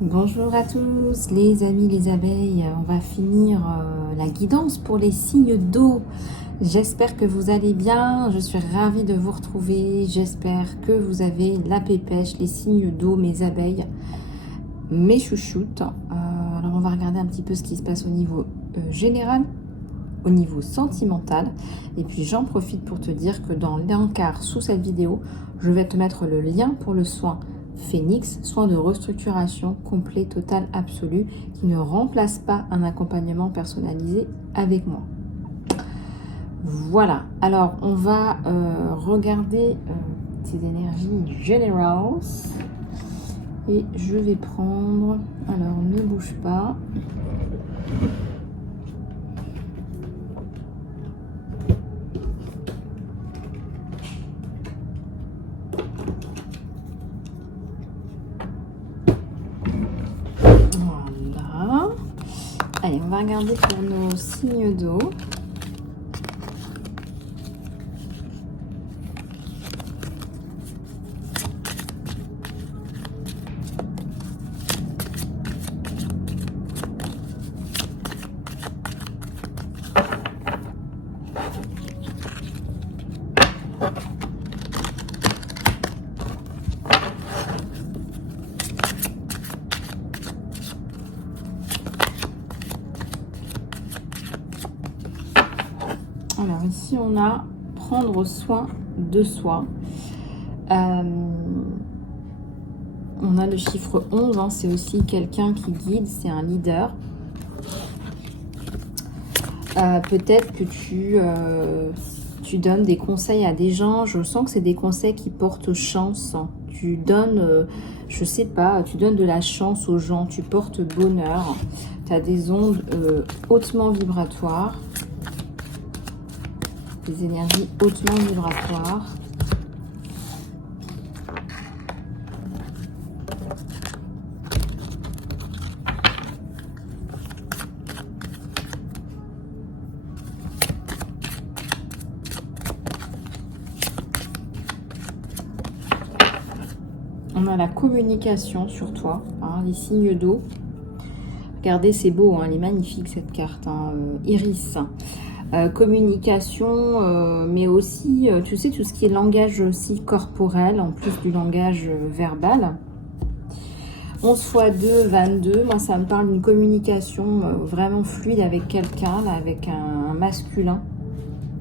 Bonjour à tous les amis, les abeilles. On va finir la guidance pour les signes d'eau. J'espère que vous allez bien. Je suis ravie de vous retrouver. J'espère que vous avez la pépèche, les signes d'eau, mes abeilles, mes chouchoutes. Alors on va regarder un petit peu ce qui se passe au niveau général, au niveau sentimental. Et puis j'en profite pour te dire que dans l'encart sous cette vidéo, je vais te mettre le lien pour le soin Phénix, soin de restructuration complet, total, absolu, qui ne remplace pas un accompagnement personnalisé avec moi. Voilà, alors on va regarder ces énergies générales. Et je vais prendre, alors ne bouge pas. Voilà. Allez, on va regarder pour nos signes d'eau. Alors ici on a prendre soin de soi. On a le chiffre 11, hein, c'est aussi quelqu'un qui guide, c'est un leader. Peut-être que tu donnes des conseils à des gens. Je sens que c'est des conseils qui portent chance. Tu donnes, je sais pas, tu donnes de la chance aux gens, tu portes bonheur. Tu as des ondes hautement vibratoires. Des énergies hautement vibratoires. On a la communication sur toi, hein, les signes d'eau. Regardez, c'est beau, hein, elle est magnifique cette carte, hein, Iris. Communication, mais aussi, tu sais, tout ce qui est langage aussi corporel, en plus du langage verbal. 11 x 2, 22. Moi, ça me parle d'une communication vraiment fluide avec quelqu'un, avec un masculin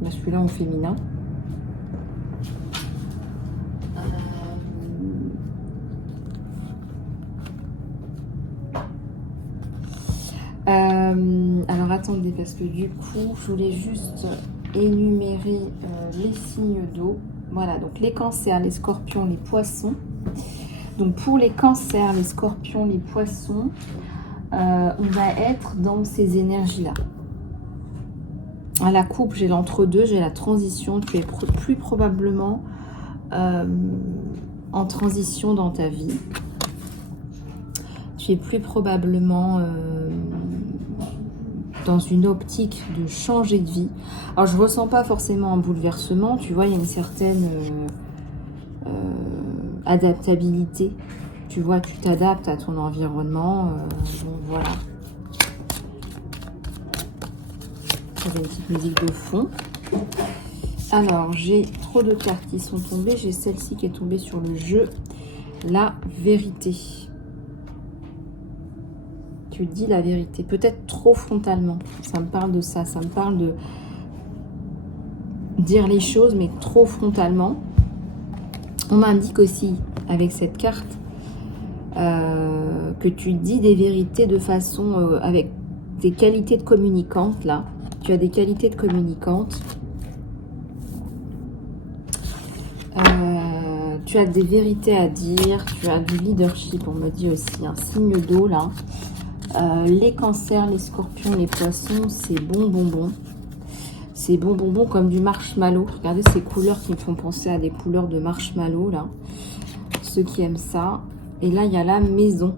ou féminin. Alors attendez, parce que du coup je voulais juste énumérer les signes d'eau. Voilà, donc les cancers, les scorpions, les poissons. Donc pour les cancers, les scorpions, les poissons, on va être dans ces énergies là. À la coupe, j'ai l'entre-deux, j'ai la transition. Tu es plus probablement en transition dans ta vie. Tu es plus probablement dans une optique de changer de vie. Alors je ressens pas forcément un bouleversement, tu vois, il y a une certaine adaptabilité. Tu vois, tu t'adaptes à ton environnement. Bon, voilà. J'ai une petite musique de fond. Alors, j'ai trop de cartes qui sont tombées. J'ai celle-ci qui est tombée sur le jeu. La vérité. Tu dis la vérité, peut-être trop frontalement. Ça me parle de ça, ça me parle de dire les choses, mais trop frontalement. On m'indique aussi, avec cette carte, que tu dis des vérités de façon, avec des qualités de communicante, là. Tu as des qualités de communicante. Tu as des vérités à dire, tu as du leadership, on me dit aussi, un signe d'eau, là. Les cancers, les scorpions, les poissons, c'est bon, bonbon. C'est bon, bonbon comme du marshmallow. Regardez ces couleurs qui me font penser à des couleurs de marshmallow, là. Ceux qui aiment ça. Et là, il y a la maison.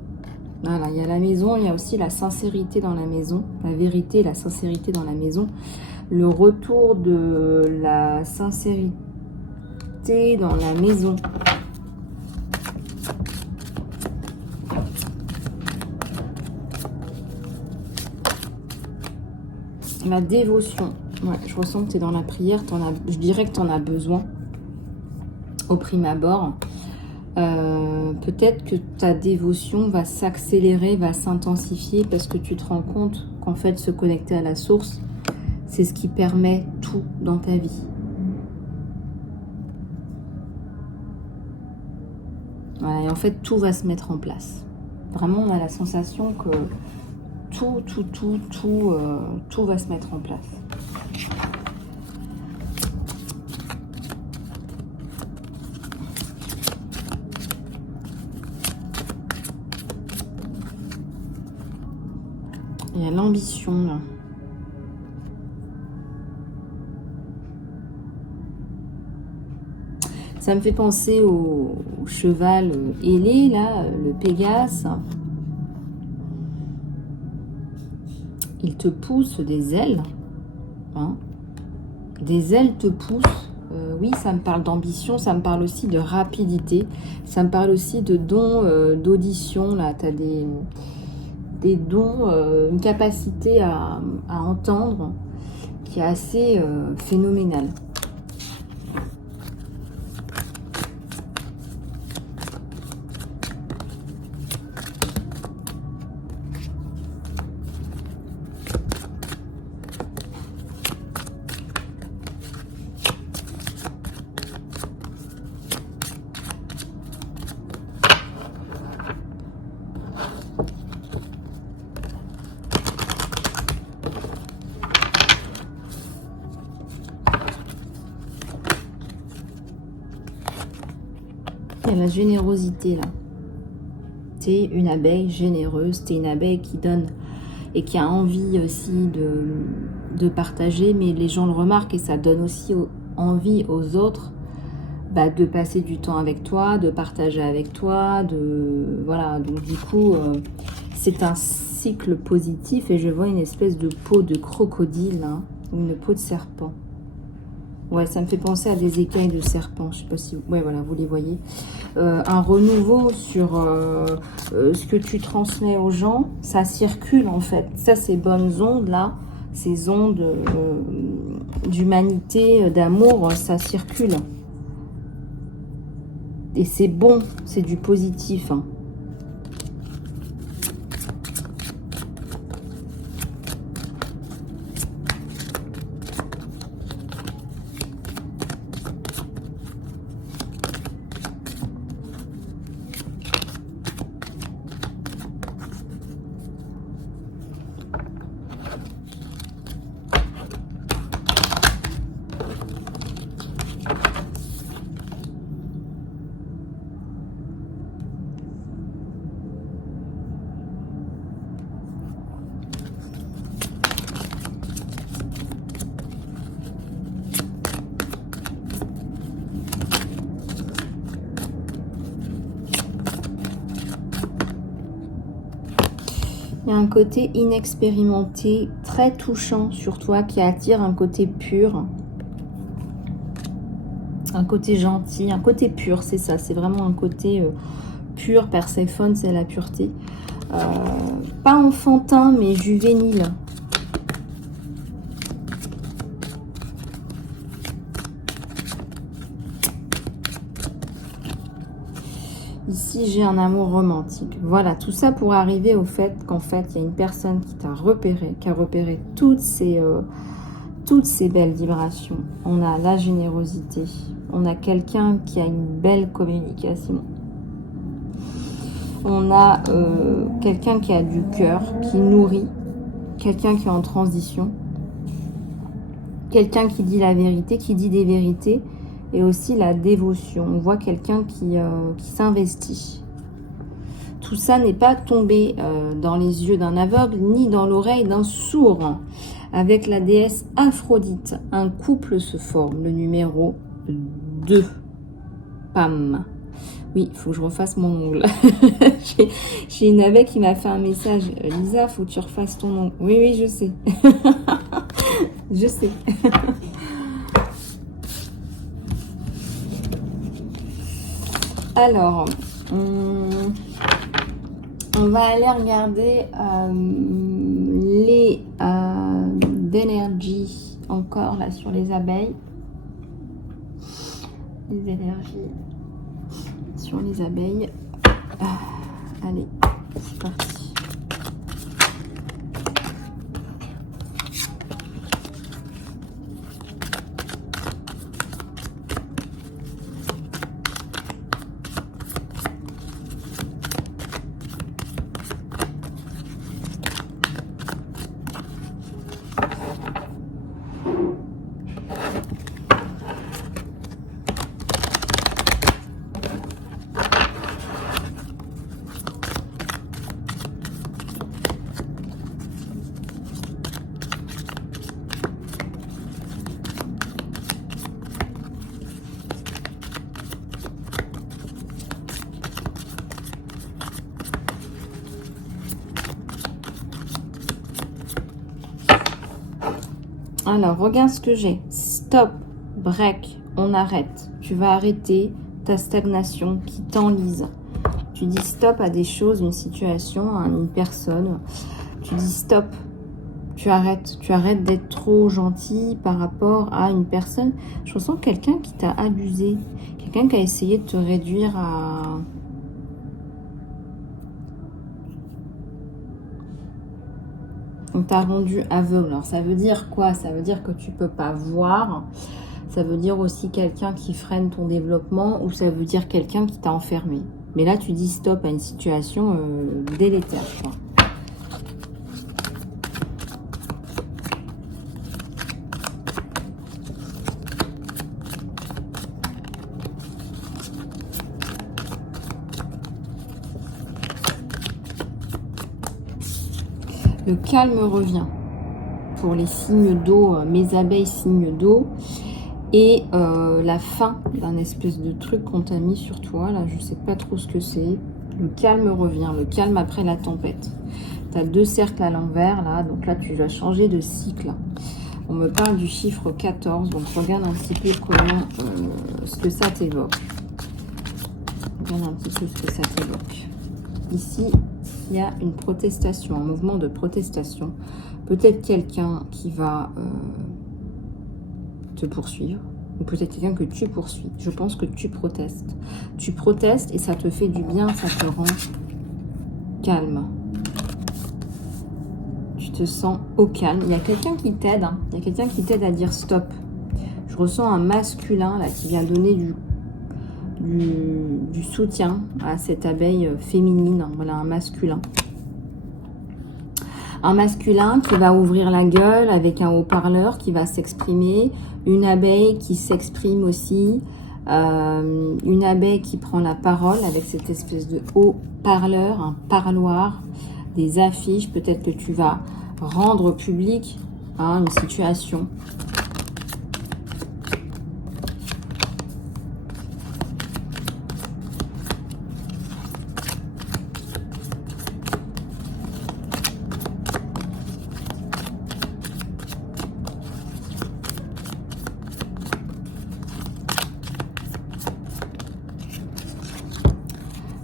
Voilà, il y a la maison, il y a aussi la sincérité dans la maison. La vérité, la sincérité dans la maison. Le retour de la sincérité dans la maison. La dévotion. Ouais, je ressens que tu es dans la prière. Je dirais que tu en as besoin au prime abord. Peut-être que ta dévotion va s'accélérer, va s'intensifier parce que tu te rends compte qu'en fait, se connecter à la source, c'est ce qui permet tout dans ta vie. Voilà, et en fait, tout va se mettre en place. Vraiment, on a la sensation que tout va se mettre en place. Il y a l'ambition, là. Ça me fait penser au cheval ailé, là, le Pégase. Il te pousse des ailes. Hein. Des ailes te poussent. Oui, ça me parle d'ambition, ça me parle aussi de rapidité. Ça me parle aussi de dons d'audition. Là, tu as des dons, une capacité à entendre qui est assez phénoménale. Il y a la générosité là. Tu es une abeille généreuse, tu es une abeille qui donne et qui a envie aussi de partager, mais les gens le remarquent et ça donne aussi envie aux autres de passer du temps avec toi, de partager avec toi, voilà. Donc du coup, c'est un cycle positif et je vois une espèce de peau de crocodile, hein, ou une peau de serpent. Ouais, ça me fait penser à des écailles de serpent. Je sais pas si... Ouais, voilà, vous les voyez. Un renouveau sur ce que tu transmets aux gens. Ça circule, en fait. Ça, ces bonnes ondes, là, ces ondes d'humanité, d'amour, ça circule. Et c'est bon, c'est du positif, hein. Il y a un côté inexpérimenté, très touchant sur toi, qui attire un côté pur, un côté gentil, un côté pur, c'est ça, c'est vraiment un côté pur. Perséphone, c'est la pureté. Pas enfantin, mais juvénile. Ici, j'ai un amour romantique. Voilà, tout ça pour arriver au fait qu'en fait, il y a une personne qui t'a repéré, qui a repéré toutes ces belles vibrations. On a la générosité. On a quelqu'un qui a une belle communication. On a quelqu'un qui a du cœur, qui nourrit. Quelqu'un qui est en transition. Quelqu'un qui dit la vérité, qui dit des vérités. Et aussi la dévotion. On voit quelqu'un qui s'investit. Tout ça n'est pas tombé dans les yeux d'un aveugle, ni dans l'oreille d'un sourd. Avec la déesse Aphrodite, un couple se forme, le numéro 2. Pam. Oui, il faut que je refasse mon ongle. J'ai une abeille qui m'a fait un message. Lisa, faut que tu refasses ton ongle. Oui, oui, je sais. Je sais. Alors, on va aller regarder les d'énergie encore là sur les abeilles. Les énergies sur les abeilles. Allez, c'est parti. Alors, regarde ce que j'ai. Stop, break, on arrête. Tu vas arrêter ta stagnation qui t'enlise. Tu dis stop à des choses, une situation, à une personne. Tu dis stop. Tu arrêtes d'être trop gentil par rapport à une personne. Je ressens quelqu'un qui t'a abusé. Quelqu'un qui a essayé de te réduire à... On t'a rendu aveugle. Alors ça veut dire quoi? Ça veut dire que tu peux pas voir. Ça veut dire aussi quelqu'un qui freine ton développement, ou ça veut dire quelqu'un qui t'a enfermé. Mais là tu dis stop à une situation délétère, je crois. Le calme revient pour les signes d'eau, mes abeilles signes d'eau, et la fin d'un espèce de truc qu'on t'a mis sur toi, là je sais pas trop ce que c'est. Le calme revient, le calme après la tempête. Tu as 2 cercles à l'envers là, donc là tu vas changer de cycle. On me parle du chiffre 14, donc regarde un petit peu comment, ce que ça t'évoque. Regarde un petit peu ce que ça t'évoque. Ici, il y a une protestation, un mouvement de protestation. Peut-être quelqu'un qui va te poursuivre, ou peut-être quelqu'un que tu poursuis. Je pense que tu protestes. Tu protestes et ça te fait du bien, ça te rend calme. Tu te sens au calme. Il y a quelqu'un qui t'aide, hein. Il y a quelqu'un qui t'aide à dire stop. Je ressens un masculin là qui vient donner du soutien à cette abeille féminine. Voilà, un masculin. Un masculin qui va ouvrir la gueule avec un haut-parleur qui va s'exprimer. Une abeille qui s'exprime aussi. Une abeille qui prend la parole avec cette espèce de haut-parleur, un parloir, des affiches. Peut-être que tu vas rendre public une situation.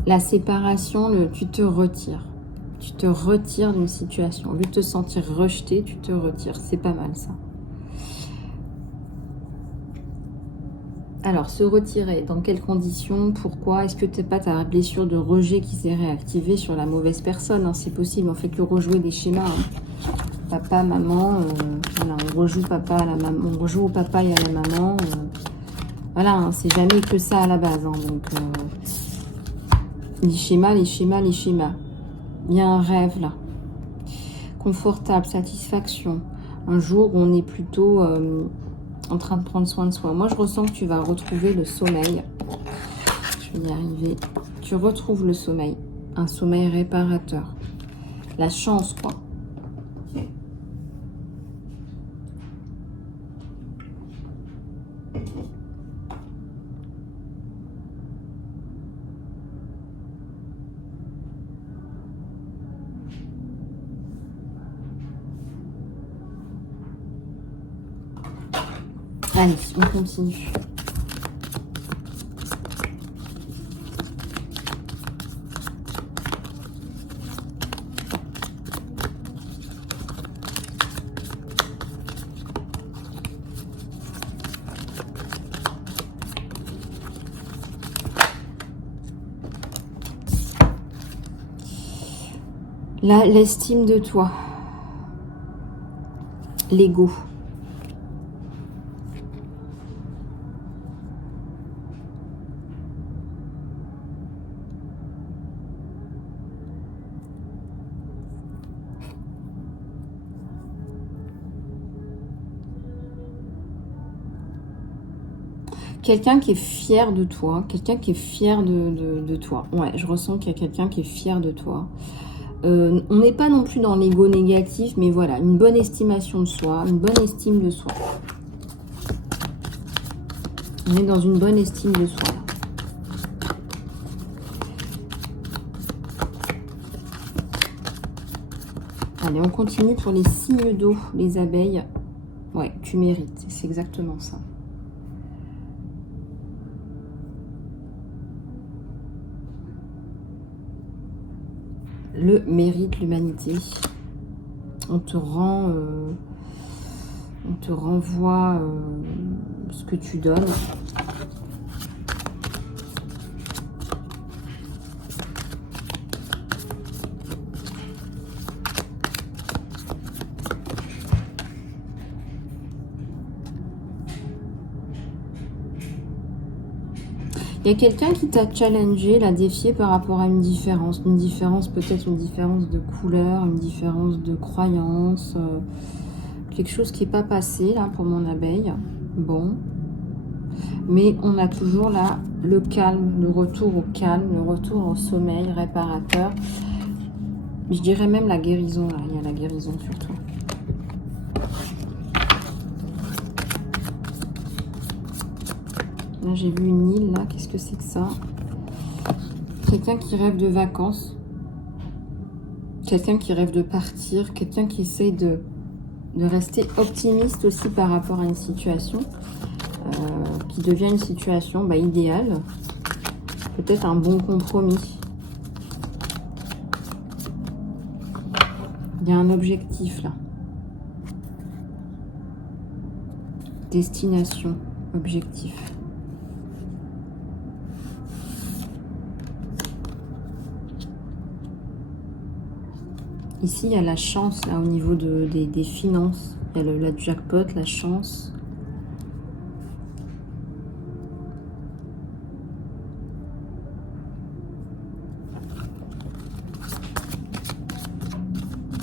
La séparation, tu te retires. Tu te retires d'une situation. Au lieu de te sentir rejeté, tu te retires. C'est pas mal ça. Alors, se retirer, dans quelles conditions? Pourquoi? Est-ce que tu n'as pas ta blessure de rejet qui s'est réactivée sur la mauvaise personne? C'est possible, on fait que rejouer des schémas. Papa, maman, voilà, on rejoue papa à la maman, on rejoue au papa et à la maman. Voilà, c'est jamais que ça à la base. Donc, les schémas, les schémas, les schémas. Il y a un rêve là. Confortable, satisfaction. Un jour où on est plutôt en train de prendre soin de soi. Moi, je ressens que tu vas retrouver le sommeil. Je vais y arriver. Tu retrouves le sommeil. Un sommeil réparateur. La chance, quoi. Allez, on continue. l'estime de toi, l'ego. Quelqu'un qui est fier de toi, quelqu'un qui est fier de toi. Ouais, je ressens qu'il y a quelqu'un qui est fier de toi. On n'est pas non plus dans l'ego négatif, mais voilà, une bonne estimation de soi, une bonne estime de soi. On est dans une bonne estime de soi. Allez, on continue pour les signes d'eau, les abeilles. Ouais, tu mérites, c'est exactement ça. Le mérite, l'humanité. On te renvoie ce que tu donnes. Il y a quelqu'un qui t'a challengé, l'a défié par rapport à une différence. Une différence, peut-être une différence de couleur, une différence de croyance. Quelque chose qui n'est pas passé là pour mon abeille. Bon. Mais on a toujours là le calme, le retour au calme, le retour au sommeil réparateur. Je dirais même la guérison là. Il y a la guérison sur toi. Là, j'ai vu une île, là. Qu'est-ce que c'est que ça? Quelqu'un qui rêve de vacances. Quelqu'un qui rêve de partir. Quelqu'un qui essaie de rester optimiste aussi par rapport à une situation. Qui devient une situation idéale. Peut-être un bon compromis. Il y a un objectif, là. Destination, objectif. Ici, il y a la chance, là, au niveau des finances. Il y a la jackpot, la chance.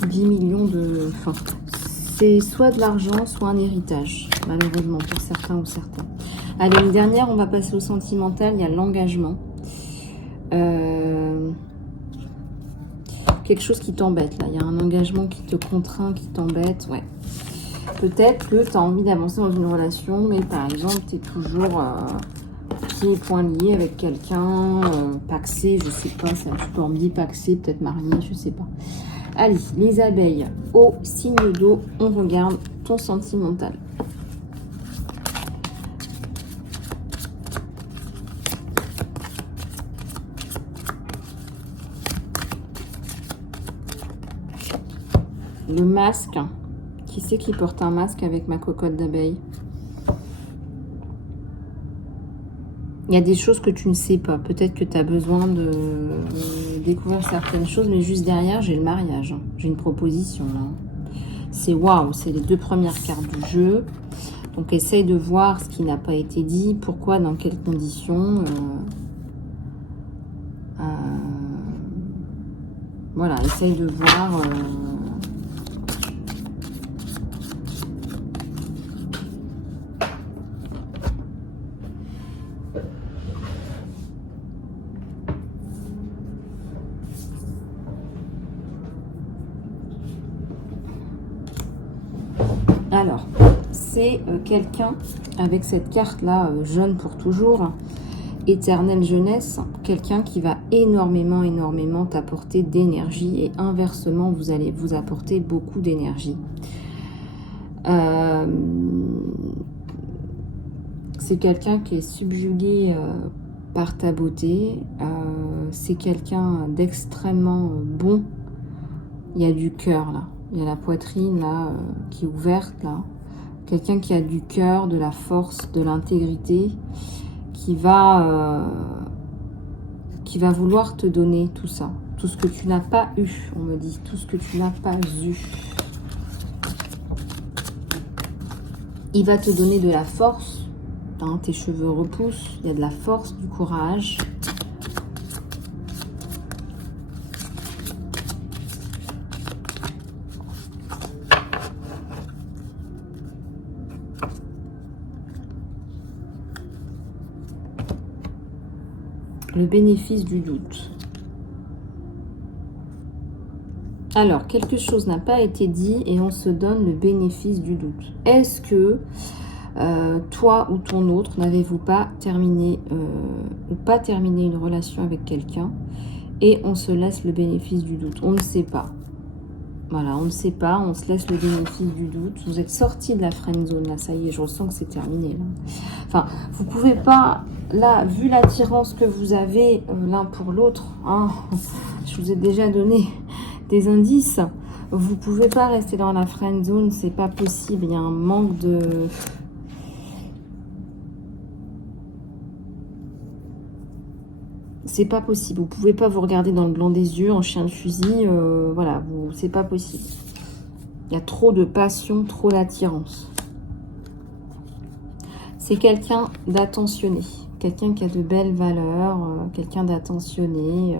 « 10 millions de... » Enfin, c'est soit de l'argent, soit un héritage, malheureusement, pour certains ou certains. Allez, une dernière, on va passer au sentimental. Il y a l'engagement. Quelque chose qui t'embête, là. Il y a un engagement qui te contraint, qui t'embête, ouais. Peut-être que tu as envie d'avancer dans une relation, mais par exemple, tu es toujours pieds et poings liés avec quelqu'un, paxé, je sais pas, c'est un petit peu on me dit paxé, peut-être marié, je sais pas. Allez, les abeilles au signe d'eau, on regarde ton sentimental. Le masque. Qui c'est qui porte un masque avec ma cocotte d'abeille? Il y a des choses que tu ne sais pas. Peut-être que tu as besoin de découvrir certaines choses, mais juste derrière, j'ai le mariage. J'ai une proposition. C'est waouh, c'est les deux premières cartes du jeu. Donc, essaye de voir ce qui n'a pas été dit, pourquoi, dans quelles conditions. Voilà, essaye de voir... Alors, c'est quelqu'un avec cette carte-là, jeune pour toujours, éternelle jeunesse, quelqu'un qui va énormément t'apporter d'énergie et inversement, vous allez vous apporter beaucoup d'énergie. C'est quelqu'un qui est subjugué par ta beauté, c'est quelqu'un d'extrêmement bon. Il y a du cœur là. Il y a la poitrine là qui est ouverte là. Quelqu'un qui a du cœur, de la force, de l'intégrité, qui va vouloir te donner tout ça. tout ce que tu n'as pas eu, on me dit, tout ce que tu n'as pas eu. Il va te donner de la force, hein, tes cheveux repoussent, il y a de la force, du courage. Le bénéfice du doute. Alors, quelque chose n'a pas été dit et on se donne le bénéfice du doute. Est-ce que toi ou ton autre, n'avez-vous pas terminé ou pas terminé une relation avec quelqu'un et on se laisse le bénéfice du doute? On ne sait pas. Voilà, on ne sait pas, on se laisse le bénéfice du doute. Vous êtes sorti de la friend zone, là, ça y est, je ressens que c'est terminé. Là. Enfin, vous pouvez pas, là, vu l'attirance que vous avez l'un pour l'autre, hein, je vous ai déjà donné des indices, vous pouvez pas rester dans la friend zone, c'est pas possible, il y a un manque de... C'est pas possible. Vous pouvez pas vous regarder dans le blanc des yeux en chien de fusil. Voilà, c'est pas possible. Il y a trop de passion, trop d'attirance. C'est quelqu'un d'attentionné. Quelqu'un qui a de belles valeurs. Quelqu'un d'attentionné.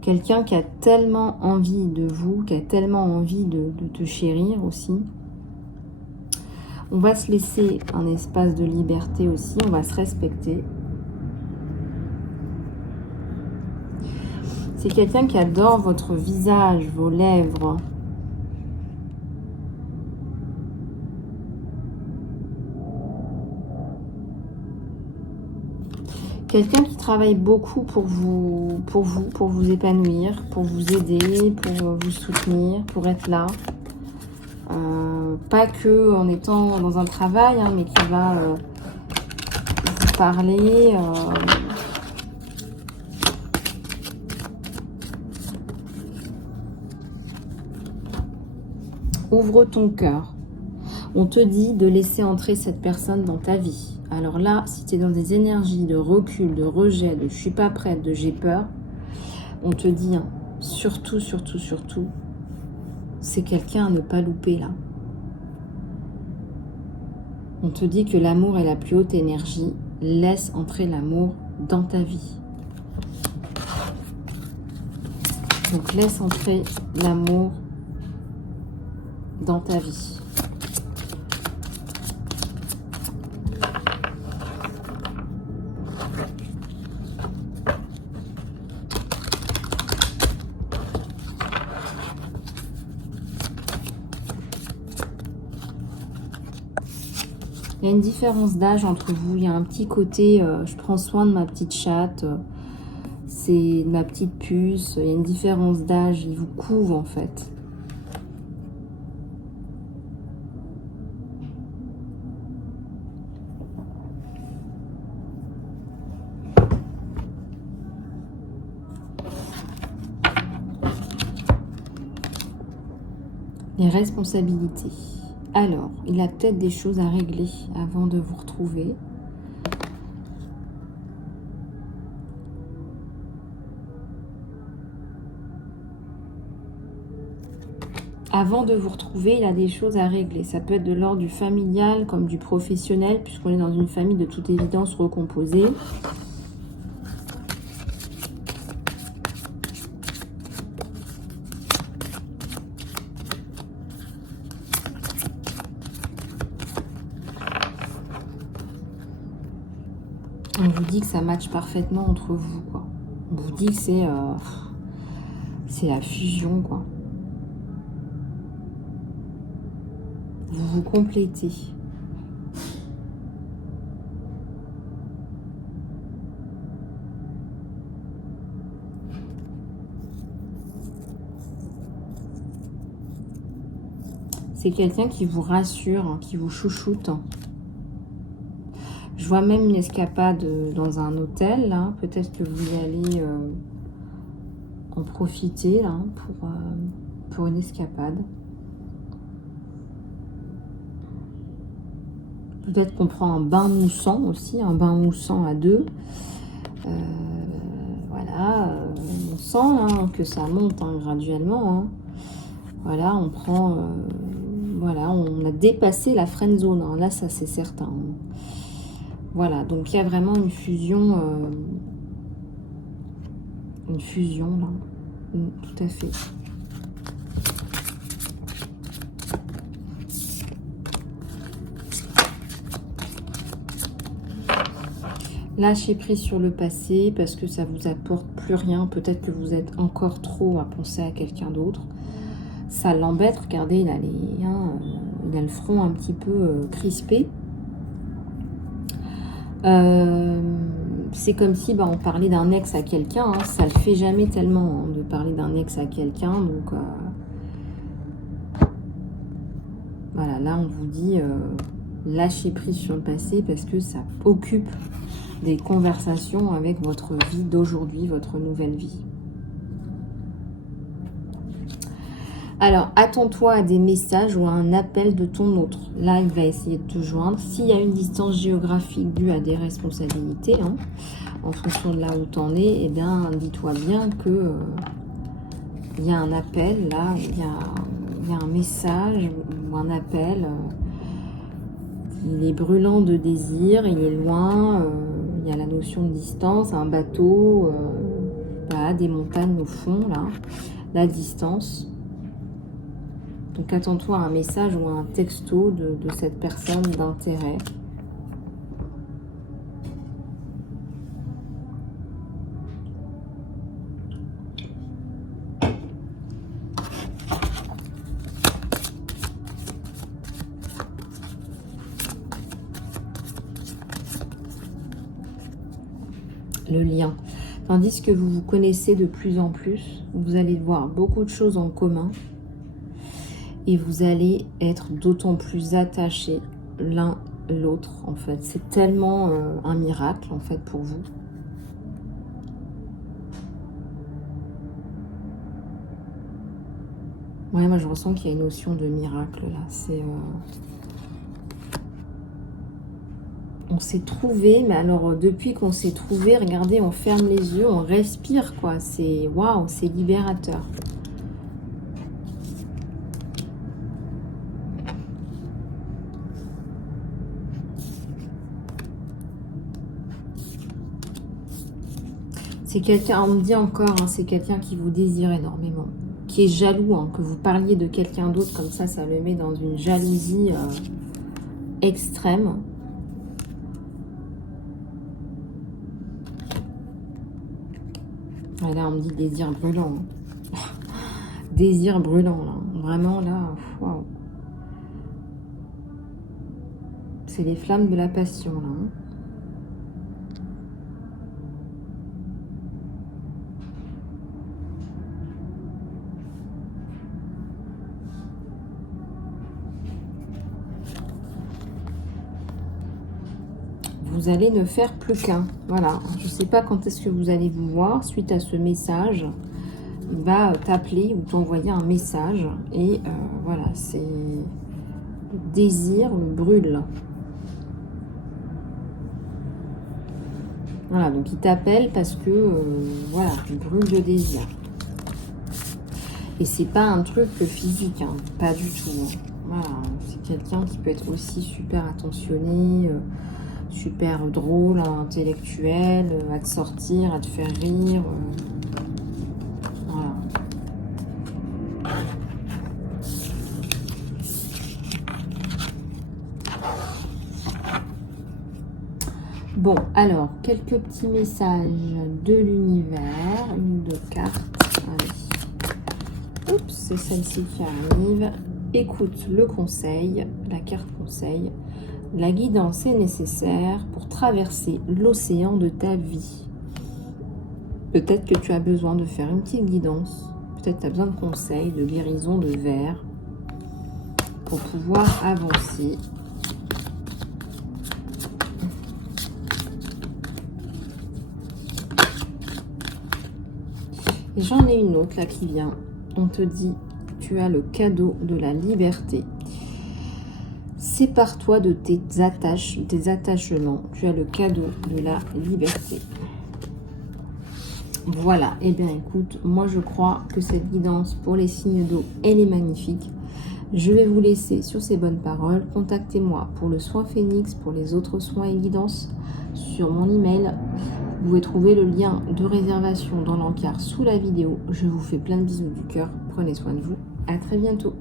Quelqu'un qui a tellement envie de vous, qui a tellement envie de te chérir aussi. On va se laisser un espace de liberté aussi. On va se respecter. C'est quelqu'un qui adore votre visage, vos lèvres. Quelqu'un qui travaille beaucoup pour vous épanouir, pour vous aider, pour vous soutenir, pour être là. Pas que en étant dans un travail, hein, mais qui va vous parler... Ouvre ton cœur. On te dit de laisser entrer cette personne dans ta vie. Alors là, si tu es dans des énergies de recul, de rejet, de je suis pas prête, de j'ai peur, on te dit, hein, surtout, surtout, surtout, c'est quelqu'un à ne pas louper là. On te dit que l'amour est la plus haute énergie. Laisse entrer l'amour dans ta vie. Donc laisse entrer l'amour dans ta vie. Il y a une différence d'âge entre vous. Il y a un petit côté, je prends soin de ma petite chatte, c'est ma petite puce. Il y a une différence d'âge, il vous couvre en fait. Les responsabilités. Alors, il a peut-être des choses à régler avant de vous retrouver. Avant de vous retrouver, il a des choses à régler. Ça peut être de l'ordre du familial comme du professionnel, puisqu'on est dans une famille de toute évidence recomposée. On vous dit que ça matche parfaitement entre vous, quoi. On vous dit que c'est la fusion, quoi. Vous vous complétez. C'est quelqu'un qui vous rassure, hein, qui vous chouchoute. Je vois même une escapade dans un hôtel, là. Peut-être que vous allez en profiter là, pour une escapade. Peut-être qu'on prend un bain moussant aussi, un bain moussant à deux. Voilà, voilà, on sent hein, que ça monte hein, graduellement. Hein. Voilà, on prend... voilà, on a dépassé la friend zone. Hein. Là, ça, c'est certain. Voilà, donc il y a vraiment une fusion. Une fusion, là. Tout à fait. Lâchez prise sur le passé parce que ça vous apporte plus rien. Peut-être que vous êtes encore trop à penser à quelqu'un d'autre. Ça l'embête. Regardez, il a, il a le front un petit peu crispé. C'est comme si on parlait d'un ex à quelqu'un. Hein. Ça le fait jamais tellement hein, de parler d'un ex à quelqu'un. Donc voilà, là on vous dit lâchez prise sur le passé parce que ça occupe des conversations avec votre vie d'aujourd'hui, votre nouvelle vie. Alors, attends-toi à des messages ou à un appel de ton autre. Là, il va essayer de te joindre. S'il y a une distance géographique due à des responsabilités, hein, en fonction de là où tu en es, eh bien, dis-toi bien que il y a un appel, là, il y a un message ou un appel. Il est brûlant de désir, il est loin, il y a la notion de distance, un bateau, voilà, des montagnes au fond, là, la distance. Donc attends-toi à un message ou à un texto de cette personne d'intérêt. Le lien. Tandis que vous vous connaissez de plus en plus, vous allez voir beaucoup de choses en commun. Et vous allez être d'autant plus attachés l'un l'autre, en fait. C'est tellement un miracle, en fait, pour vous. Ouais, moi, je ressens qu'il y a une notion de miracle, là. C'est... On s'est trouvé, mais alors, depuis qu'on s'est trouvé, regardez, on ferme les yeux, on respire, quoi. C'est... Waouh, c'est libérateur. C'est quelqu'un, on me dit encore, hein, c'est quelqu'un qui vous désire énormément, qui est jaloux, hein, que vous parliez de quelqu'un d'autre, comme ça le met dans une jalousie extrême. Et là, on me dit désir brûlant. Hein. Désir brûlant, là. Vraiment, là, waouh. C'est les flammes de la passion, là. Hein. Vous allez ne faire plus qu'un. Voilà. Je ne sais pas quand est-ce que vous allez vous voir. Suite à ce message, il va t'appeler ou t'envoyer un message. Et voilà, c'est le désir, le brûle. Voilà, donc il t'appelle parce que, voilà, il brûle de désir. Et c'est pas un truc physique, hein, pas du tout. Hein. Voilà, c'est quelqu'un qui peut être aussi super attentionné, super drôle, intellectuel, à te sortir, à te faire rire. Voilà. Bon, alors, quelques petits messages de l'univers, une de cartes. Allez. Oups, c'est celle-ci qui arrive. Écoute le conseil, la carte conseil. La guidance est nécessaire pour traverser l'océan de ta vie. Peut-être que tu as besoin de faire une petite guidance. Peut-être que tu as besoin de conseils, de guérison, de verre pour pouvoir avancer. Et j'en ai une autre là qui vient. On te dit, tu as le cadeau de la liberté. Sépare-toi de tes attaches, tes attachements. Tu as le cadeau de la liberté. Voilà, et bien écoute, moi je crois que cette guidance pour les signes d'eau, elle est magnifique. Je vais vous laisser sur ces bonnes paroles. Contactez-moi pour le soin Phénix, pour les autres soins et guidances sur mon email. Vous pouvez trouver le lien de réservation dans l'encart sous la vidéo. Je vous fais plein de bisous du cœur. Prenez soin de vous. À très bientôt.